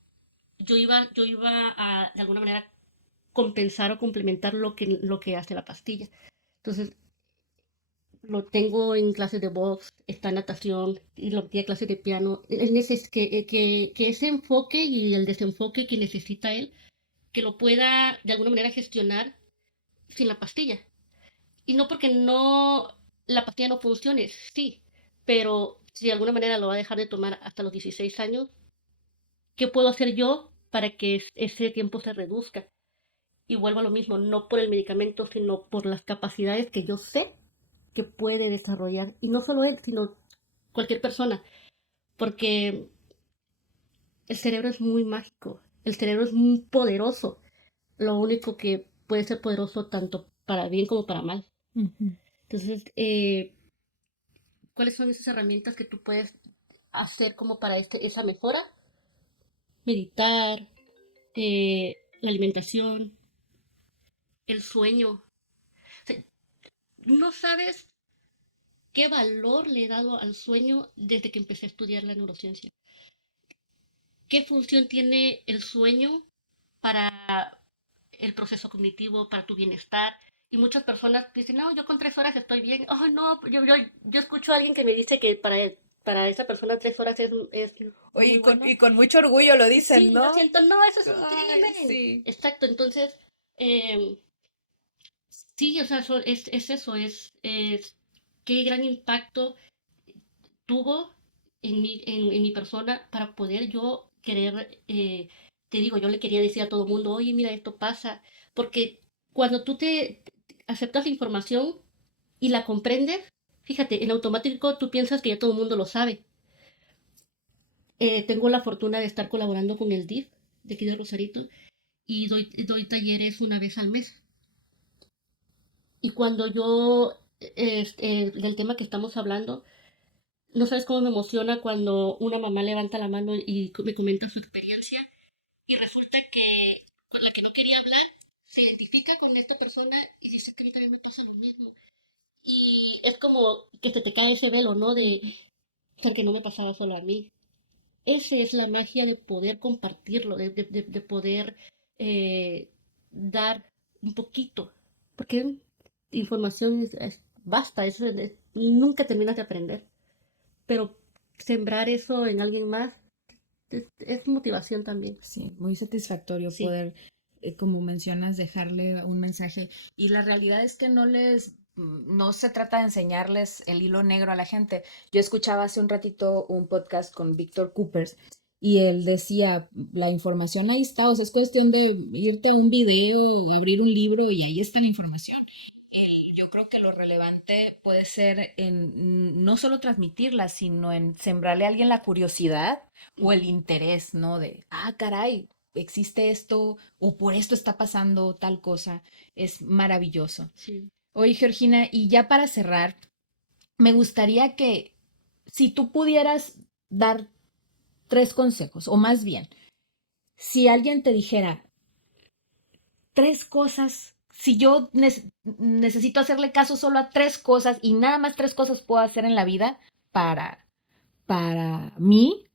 yo iba a, de alguna manera, compensar o complementar lo que hace la pastilla. Entonces, lo tengo en clases de box, está en natación y lo tiene clases de piano. Que ese enfoque y el desenfoque que necesita él, que lo pueda de alguna manera gestionar sin la pastilla. Y no porque la pastilla no funcione, sí, pero si de alguna manera lo va a dejar de tomar hasta los 16 años, ¿qué puedo hacer yo para que ese tiempo se reduzca? Y vuelvo a lo mismo, no por el medicamento, sino por las capacidades que yo sé que puede desarrollar. Y no solo él, sino cualquier persona, porque el cerebro es muy mágico, el cerebro es muy poderoso. Lo único que puede ser poderoso tanto para bien como para mal. Ujú. Entonces, ¿cuáles son esas herramientas que tú puedes hacer como para esa mejora? Meditar, la alimentación, el sueño. O sea, no sabes qué valor le he dado al sueño desde que empecé a estudiar la neurociencia. ¿Qué función tiene el sueño para el proceso cognitivo, para tu bienestar? Y muchas personas dicen, no, yo con 3 horas estoy bien. Oh, no, yo escucho a alguien que me dice que para esa persona 3 horas es Oye, muy bueno. y con mucho orgullo lo dicen, Sí, lo ¿no? siento, no, eso es un Ay, crimen. sí. Exacto, entonces, em, sí, o sea, es eso, es qué gran impacto tuvo en mi persona para poder yo querer, te digo, yo le quería decir a todo el mundo, oye, mira, esto pasa, porque cuando tú te aceptas la información y la comprendes, fíjate, en automático tú piensas que ya todo el mundo lo sabe. Tengo la fortuna de estar colaborando con el DIF de aquí de Rosarito y doy talleres una vez al mes. Y cuando del tema que estamos hablando, no sabes cómo me emociona cuando una mamá levanta la mano y me comenta su experiencia y resulta que con la que no quería hablar se identifica con esta persona y dice que a mí también me pasa lo mismo. Y es como que se te cae ese velo, ¿no? De Ujú. ser que no me pasaba solo a mí. Esa es la magia de poder compartirlo, de poder eh, dar un poquito. Porque información basta, nunca terminas de aprender. Pero sembrar eso en alguien más es motivación también. Sí, muy satisfactorio Sí, poder, como mencionas, dejarle un mensaje. Y la realidad es que no se trata de enseñarles el hilo negro a la gente. Yo escuchaba hace un ratito un podcast con Víctor Coopers y él decía, la información ahí está, o sea, es cuestión de irte a un video, abrir un libro y ahí está la información. Yo creo que lo relevante puede ser en no solo transmitirla, sino en sembrarle a alguien la curiosidad o el ujú, interés, ¿no? De, ah, caray, existe esto o por esto está pasando tal cosa. Es maravilloso. sí. Oye, Georgina, y ya para cerrar, me gustaría que si tú pudieras dar 3 consejos, o más bien, si alguien te dijera 3 cosas, si yo necesito hacerle caso solo a 3 cosas y nada más 3 cosas puedo hacer en la vida para, para mí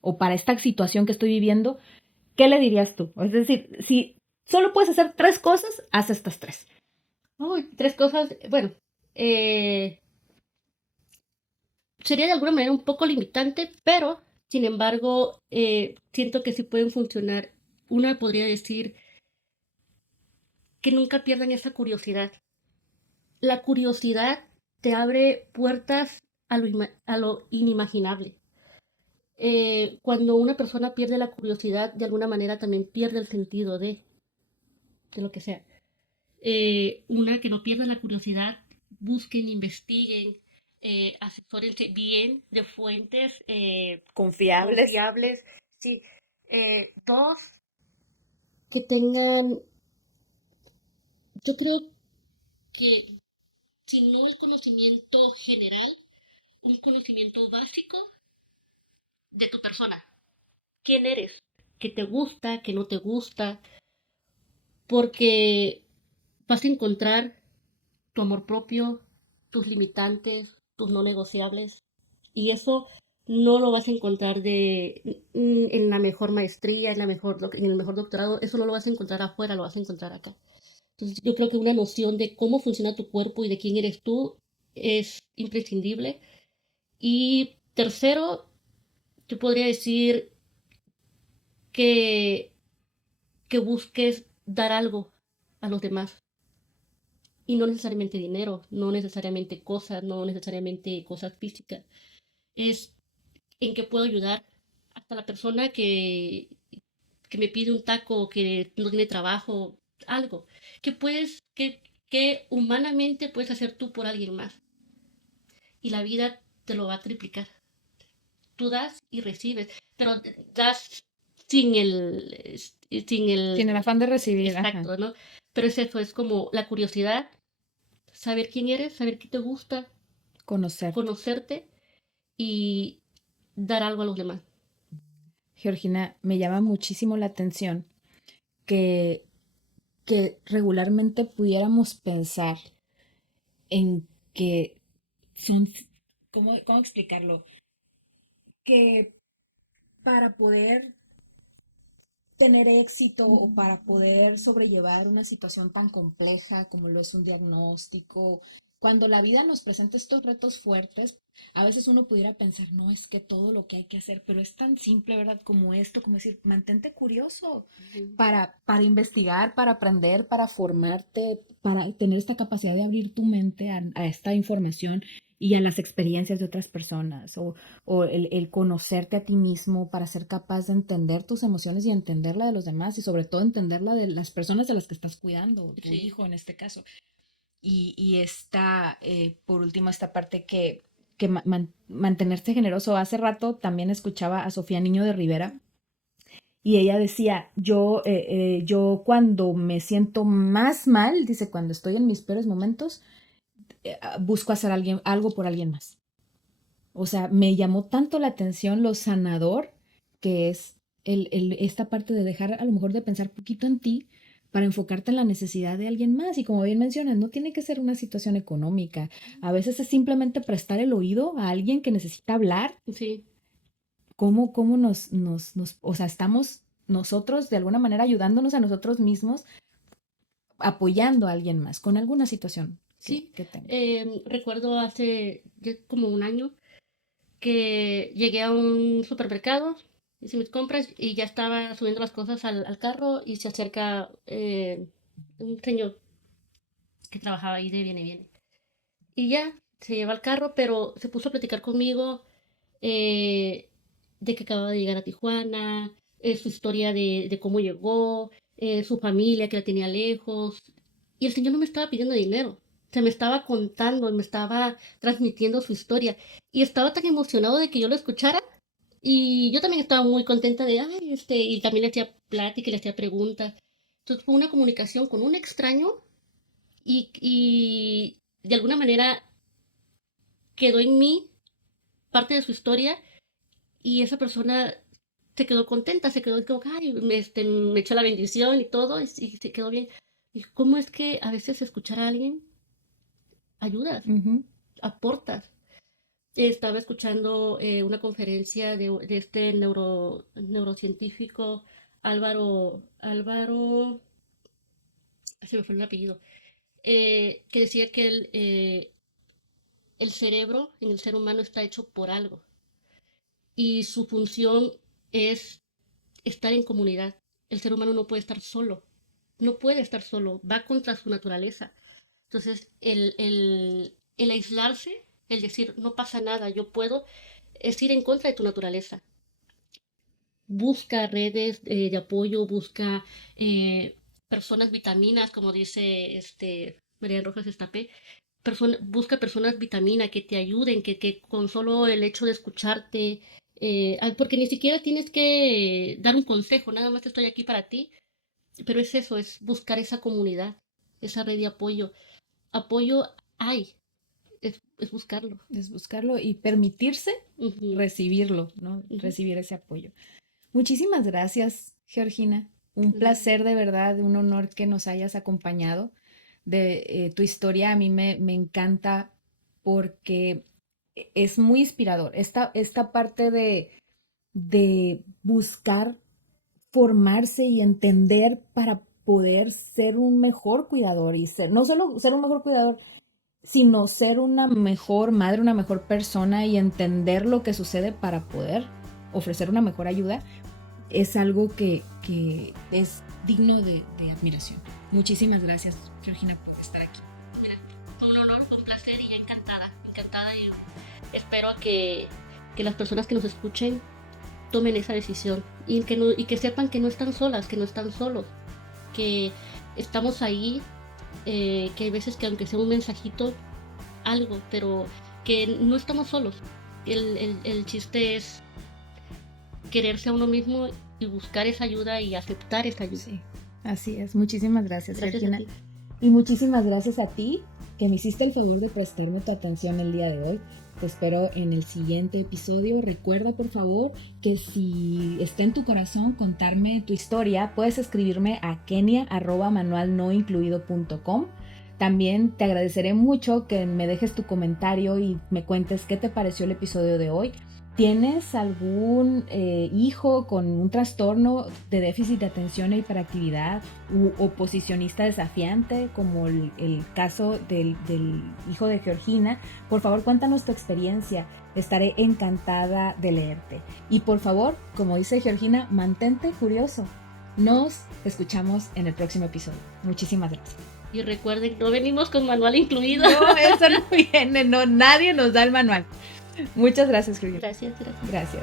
o para esta situación que estoy viviendo, ¿qué le dirías tú? Es decir, si solo puedes hacer 3 cosas, haz estas 3. Uy, 3 cosas. Bueno, eh, sería de alguna manera un poco limitante, pero sin embargo, siento que sí pueden funcionar. Una podría decir que nunca pierdan esa curiosidad. La curiosidad te abre puertas a lo inimaginable. Cuando una persona pierde la curiosidad, de alguna manera también pierde el sentido de. de lo que sea. Una, que no pierdan la curiosidad, busquen, investiguen, asesórense bien de fuentes Confiables. confiables. Sí. Dos, que tengan, yo creo que si no el conocimiento general, un conocimiento básico de tu persona. ¿Quién eres? ¿Qué te gusta? ¿Qué no te gusta? Porque vas a encontrar tu amor propio, tus limitantes, tus no negociables. Y eso no lo vas a encontrar en la mejor maestría, en el mejor doctorado. Eso no lo vas a encontrar afuera, lo vas a encontrar acá. Entonces yo creo que una noción de cómo funciona tu cuerpo y de quién eres tú es imprescindible. Y tercero, yo podría decir que, que busques dar algo a los demás. Y no necesariamente dinero, no necesariamente cosas, no necesariamente cosas físicas. Es en qué puedo ayudar hasta la persona que me pide un taco, que no tiene trabajo, algo. Que puedes, que humanamente puedes hacer tú por alguien más. Y la vida te lo va a triplicar. Tú das y recibes, pero das sin el, sin Sin el el, afán de recibir, ajá. exacto, ¿no? Pero es eso, es como la curiosidad, saber quién eres, saber qué te gusta, Conocerte. conocerte y dar algo a los demás. Georgina, me llama muchísimo la atención que, que regularmente pudiéramos pensar en que son, ¿cómo explicarlo? Que para poder tener éxito o para poder sobrellevar una situación tan compleja como lo es un diagnóstico, cuando la vida nos presenta estos retos fuertes, a veces uno pudiera pensar, no, es que todo lo que hay que hacer, pero es tan simple, ¿verdad? Como esto, como decir, mantente curioso Ujú. para investigar, para aprender, para formarte, para tener esta capacidad de abrir tu mente a esta información y a las experiencias de otras personas, o el conocerte a ti mismo para ser capaz de entender tus emociones y entender la de los demás y sobre todo entender la de las personas de las que estás cuidando, tu Sí, hijo en este caso. Y esta, por último, esta parte mantenerse generoso. Hace rato también escuchaba a Sofía Niño de Rivera y ella decía, yo cuando me siento más mal, dice, cuando estoy en mis peores momentos, busco hacer algo por alguien más. O sea, me llamó tanto la atención lo sanador que es esta parte de dejar a lo mejor de pensar poquito en ti para enfocarte en la necesidad de alguien más. Y como bien mencionas, no tiene que ser una situación económica. A veces es simplemente prestar el oído a alguien que necesita hablar. sí, ¿Cómo o sea, estamos nosotros de alguna manera ayudándonos a nosotros mismos, apoyando a alguien más con alguna situación sí. que tenga? Recuerdo hace ya como un año que llegué a un supermercado, hice mis compras y ya estaba subiendo las cosas al carro y se acerca un señor que trabajaba ahí de viene viene. Y ya, se lleva al carro, pero se puso a platicar conmigo eh, de que acababa de llegar a Tijuana, su historia de cómo llegó, su familia que la tenía lejos. Y el señor no me estaba pidiendo dinero, se me estaba contando, me estaba transmitiendo su historia. Y estaba tan emocionado de que yo lo escuchara. Y yo también estaba muy contenta de, ay, y también le hacía plática y le hacía preguntas. Entonces fue una comunicación con un extraño y de alguna manera quedó en mí parte de su historia y esa persona se quedó contenta, se quedó como, ay, me echó la bendición y todo, y se quedó bien. Y cómo es que a veces escuchar a alguien ayudas, Ujú. aportas. Estaba escuchando una conferencia de este neurocientífico Álvaro, se me fue el apellido, que decía que el cerebro en el ser humano está hecho por algo y su función es estar en comunidad. El ser humano no puede estar solo, no puede estar solo, va contra su naturaleza. Entonces, el aislarse, el decir, no pasa nada, yo puedo, es ir en contra de tu naturaleza. Busca redes de apoyo, busca personas vitaminas, como dice María Rojas Estapé. Busca personas vitamina que te ayuden, que con solo el hecho de escucharte, porque ni siquiera tienes que dar un consejo, nada más estoy aquí para ti, pero es eso, es buscar esa comunidad, esa red de apoyo. Apoyo hay, es buscarlo. Es buscarlo y permitirse Ujú, recibirlo, ¿no? ujú. Recibir ese apoyo. Muchísimas gracias, Georgina. Un Mm, placer de verdad, un honor que nos hayas acompañado. Tu historia a mí me encanta porque es muy inspirador. Esta parte de buscar formarse y entender para poder ser un mejor cuidador y ser, no solo ser un mejor cuidador, sino ser una mejor madre, una mejor persona y entender lo que sucede para poder ofrecer una mejor ayuda, es algo que es digno de admiración. Muchísimas gracias, Georgina, por estar aquí. Mira, fue un honor, fue un placer y ya encantada y espero a que las personas que nos escuchen tomen esa decisión y que, no, y que sepan que no están solas, que no están solos, que estamos ahí, que hay veces que aunque sea un mensajito, algo, pero que no estamos solos. El chiste es quererse a uno mismo y buscar esa ayuda y aceptar esa ayuda. Sí, así es. Muchísimas gracias, Gracias a Georgina. ti. Y muchísimas gracias a ti que me hiciste el favor de prestarme tu atención el día de hoy. Te espero en el siguiente episodio. Recuerda, por favor, que si está en tu corazón contarme tu historia, puedes escribirme a kenia@manualnoincluido.com. También te agradeceré mucho que me dejes tu comentario y me cuentes qué te pareció el episodio de hoy. ¿Tienes algún hijo con un trastorno de déficit de atención e hiperactividad u oposicionista desafiante, como el caso del hijo de Georgina? Por favor, cuéntanos tu experiencia. Estaré encantada de leerte. Y por favor, como dice Georgina, mantente curioso. Nos escuchamos en el próximo episodio. Muchísimas gracias. Y recuerden, no venimos con manual incluido. No, eso no viene, no, nadie nos da el manual. Muchas gracias, Georgina. Gracias. Gracias.